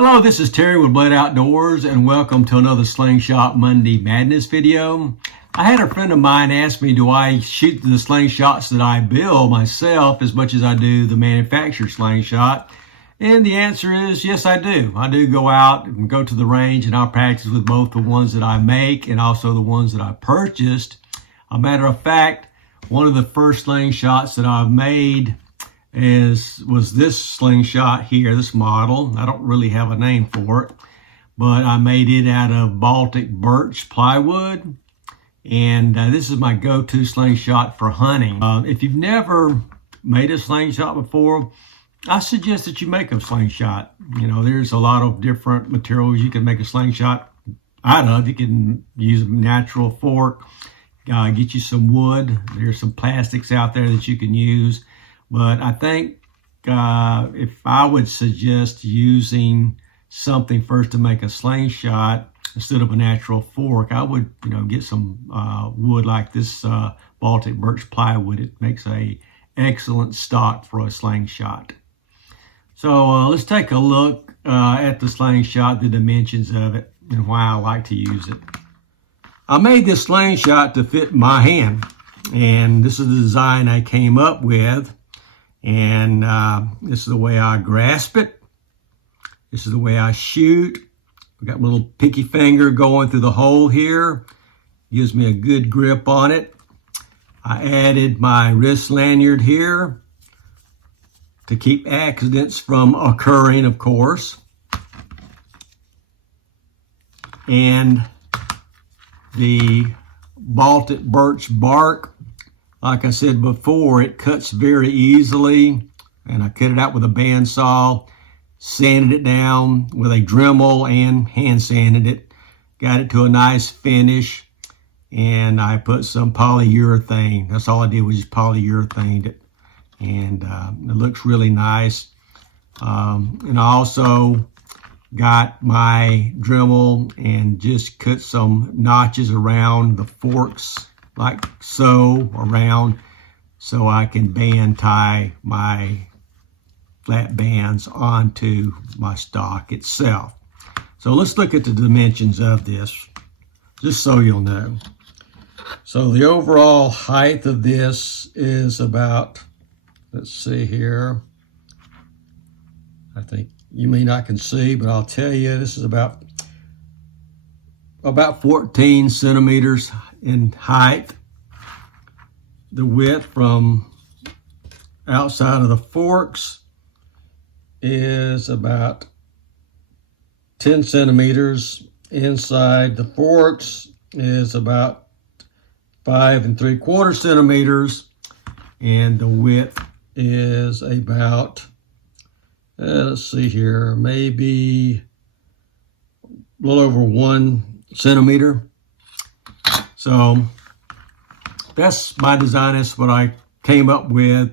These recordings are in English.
Hello, this is Terry with Blade Outdoors, and welcome to another Slingshot Monday Madness video. I had a friend of mine ask me, do I shoot the slingshots that I build myself as much as I do the manufactured slingshot? And the answer is yes, I do. I do go out and go to the range, and I'll practice with both the ones that I make and also the ones that I purchased. A matter of fact, one of the first slingshots that I've made was this slingshot here, this model. I don't really have a name for it, but I made it out of Baltic birch plywood, and this is my go-to slingshot for hunting. If you've never made a slingshot before, I suggest that you make a slingshot. You know, there's a lot of different materials you can make a slingshot out of. You can use a natural fork, get you some wood. There's some plastics out there that you can use. But I think if I would suggest using something first to make a slingshot instead of a natural fork, I would, get some wood like this Baltic birch plywood. It makes a excellent stock for a slingshot. So let's take a look at the slingshot, the dimensions of it, and why I like to use it. I made this slingshot to fit my hand, and this is the design I came up with. And this is the way I grasp it. This is the way I shoot. I got my little pinky finger going through the hole here. Gives me a good grip on it. I added my wrist lanyard here to keep accidents from occurring, of course. And the Baltic birch bark, like I said before, it cuts very easily, and I cut it out with a bandsaw, sanded it down with a Dremel and hand sanded it, got it to a nice finish, and I put some polyurethane. That's all I did, was just polyurethane it, and it looks really nice. And I also got my Dremel and just cut some notches around the forks like so around, so I can band tie my flat bands onto my stock itself. So let's look at the dimensions of this, just so you'll know. So the overall height of this is about, let's see here, I think you may not can see, but I'll tell you, this is about 14 centimeters in height. The width from outside of the forks is about 10 centimeters. Inside the forks is about 5 3/4 centimeters, and the width is about, let's see here, maybe a little over 1 centimeter. So that's my design. That's what I came up with.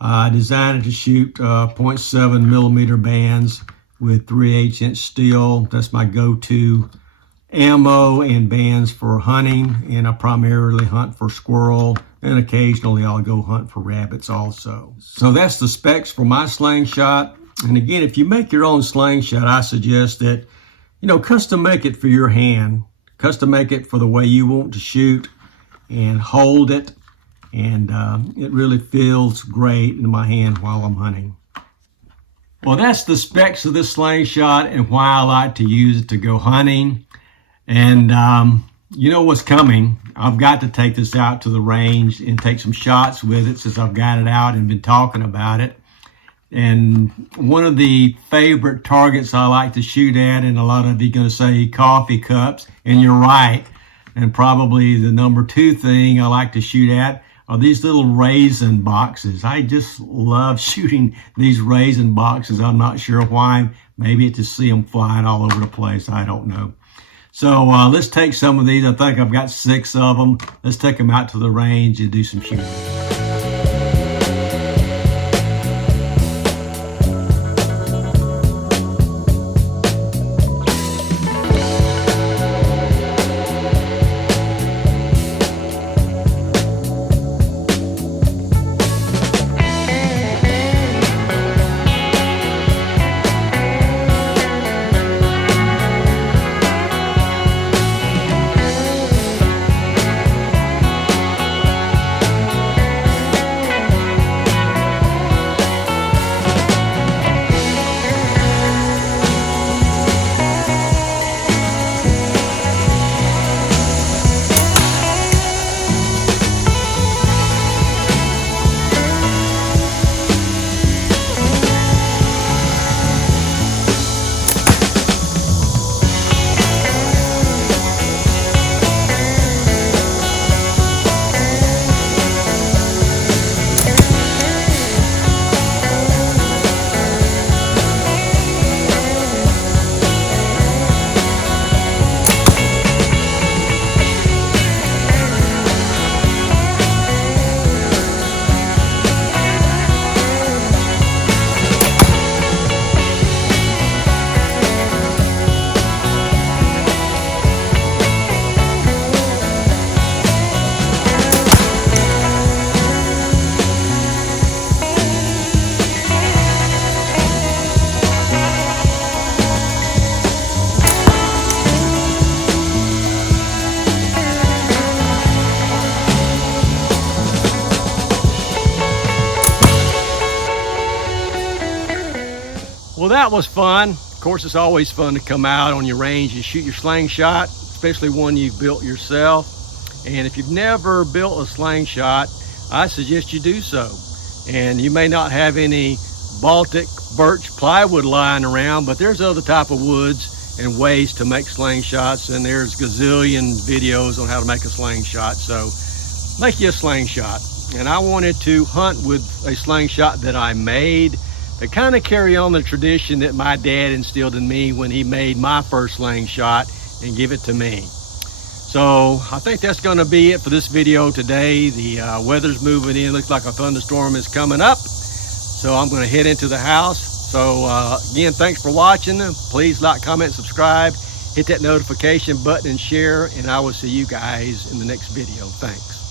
I designed it to shoot 0.7 millimeter bands with 3/8 inch steel. That's my go-to ammo and bands for hunting, and I primarily hunt for squirrel, and occasionally I'll go hunt for rabbits also. So that's the specs for my slingshot. And again, if you make your own slingshot, I suggest that, custom make it for your hand. Custom make it for the way you want to shoot and hold it, and it really feels great in my hand while I'm hunting. Well, that's the specs of this slingshot and why I like to use it to go hunting. And you know what's coming. I've got to take this out to the range and take some shots with it, since I've got it out and been talking about it. And one of the favorite targets I like to shoot at, and a lot of you are going to say coffee cups, and you're right. And probably the number 2 thing I like to shoot at are these little raisin boxes. I just love shooting these raisin boxes. I'm not sure why. Maybe it's to see them flying all over the place. I don't know. So let's take some of these. I think I've got 6 of them. Let's take them out to the range and do some shooting. that was fun. Of course, it's always fun to come out on your range and shoot your slingshot, especially one you've built yourself. And if you've never built a slingshot, I suggest you do so. And you may not have any Baltic birch plywood lying around, but there's other type of woods and ways to make slingshots, and there's gazillion videos on how to make a slingshot. So make you a slingshot. And I wanted to hunt with a slingshot that I made to kind of carry on the tradition that my dad instilled in me when he made my first slingshot and give it to me. So I think that's going to be it for this video today. The weather's moving in. Looks like a thunderstorm is coming up. So I'm going to head into the house. So again, thanks for watching. Please like, comment, subscribe, hit that notification button and share. And I will see you guys in the next video. Thanks.